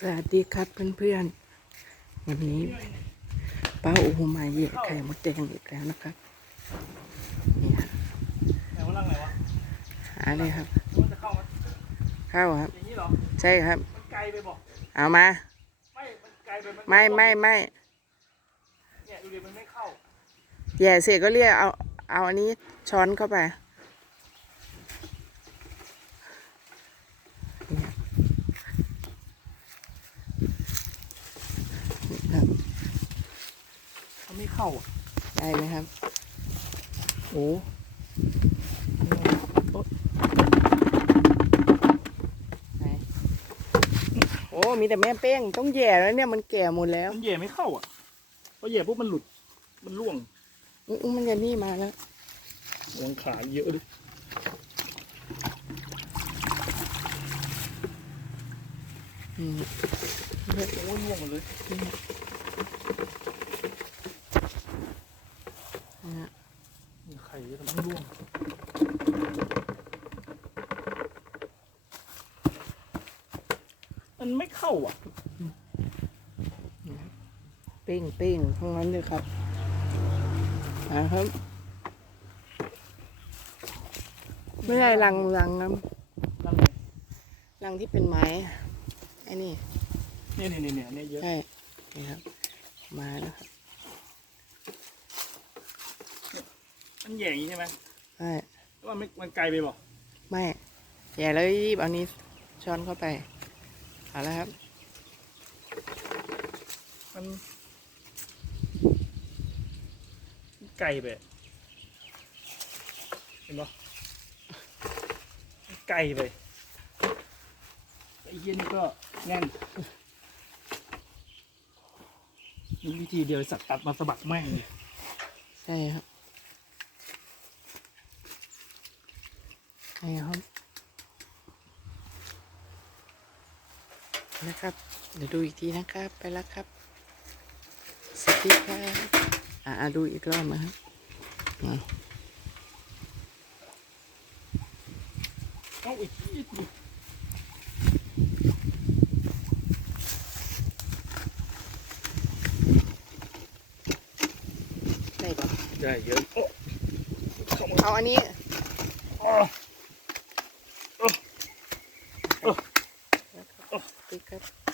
สวัสดีครับเพื่อนๆ วันนี้ป้าโอโฮมาเหยียไข่มดแดงอีกแล้วนะครับนี่ครับไหนว่าร่างไหนวะหาเลยครับมันจะเข้ามาเข้าครับอย่างนี้เหรอใช่ครับมันไกลไปบอกเอามาไม่มันไกลไปนไม่ไม่ไม่เนี่ยดูดิมันไม่เข้าแย่เสร็จก็เรียกเอาเอาอันนี้ช้อนเข้าไปนี่ครับนี่ครับ มันไม่ เข้าอะได้ไหมครับ โอ้ไหนโอ้มีแต่แม่เป้งต้องแย่แล้วเนี่ยมันแก่หมดแล้ว มันเหย่ไม่เข้าอะพอเหย่ปุ๊บมันหลุด มันร่วงอุ้ยมันจะนี่มาแล้ววางขาเยอะเลยอืมโอ้ยร่วงหมดเลย นะฮะ มี ไข่เยอะแต่มันร่วงมันไม่เข้าอะเป้งเป้งทั้งนั้นเลยครับนะครับ ไม่ใช่รังรังนะร่างไหนรังที่เป็นไม้ไอ้นี่ เนี่ยเนี่ยเนี่ยเนี่ยเยอะ ใช่ นี่ครับ มาแล้วครับ มัน แย่อย่างนี้ใช่ไหมใช่ว่ามันมันไกลไปบอกไม่แย่แล้วรีบเอานี้ช้อนเข้าไปเอาแล้วครับมันมันไกลไปอะเห็นปะมันไกลไปไอ้เหี้ยนี่ก็แน่นมีวิธีเดียวไอ้สัตว์ตัดมาสะบัดแม่งเลยใช่ครับ ใช่ครับนะครับ เดี๋ยวดูอีกทีนะครับ ไปแล้วครับ สวัสดีครับอ่าดูอีกรอบนะครับอ่าเอาอีกทีดิได้ปะได้เยอะโอ้เข้ามาเอาอันนี้ arkadaşlar.